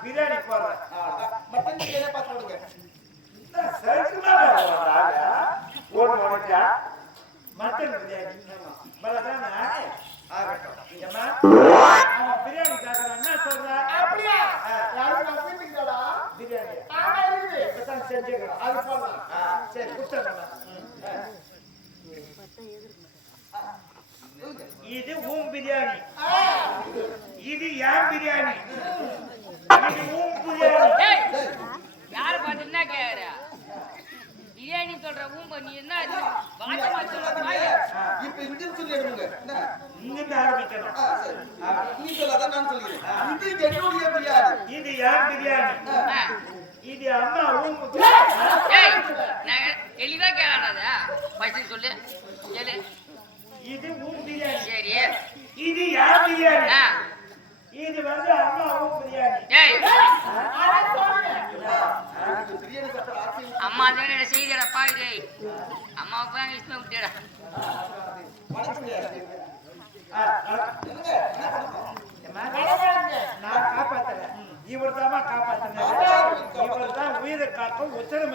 பிரியாணி போடுறேன் மட்டன் பிரியாணி பிரியாணி கேட்கறேன் என்ன சொல்ற பிரியாணி செஞ்சுக்கிறேன் அது போடலாம் சரி குடுத்துறேன் இது ஊம் பிரியாணி இது ஏன் பிரியாணி இது ஊம் பிரியாணி யார பாத்து என்ன கேக்குற பிரியாணி சொல்ற ஊம் நீ என்ன வாட்டமா சொல்ற இப்ப இங்க சொல்லிடுங்க இங்க ஆரம்பிக்கணும் நீ சொல்லாத நான் சொல்லிடுறேன் இது என்னுடைய பிரியாணி இது ஏன் பிரியாணி இது அம்மா ஊம் ஏய் நான் தெளிவா கேக்குறடா பைசா சொல்லு கேளு இது ஊம் பிரியாணி சரி இது ஏன் பிரியாணி இது வந்து அம்மா ஊம் பிரியாணி ஏய் அம்மா தான செய்யறா பாய் டேய் அம்மா பாங்க இஸ்மே விட்டுடா நான் காப்பாத்துறேன் இவர் தான் காப்பாத்துறேன் இவர் தான் உயிரை காக்கும் உத்தரவு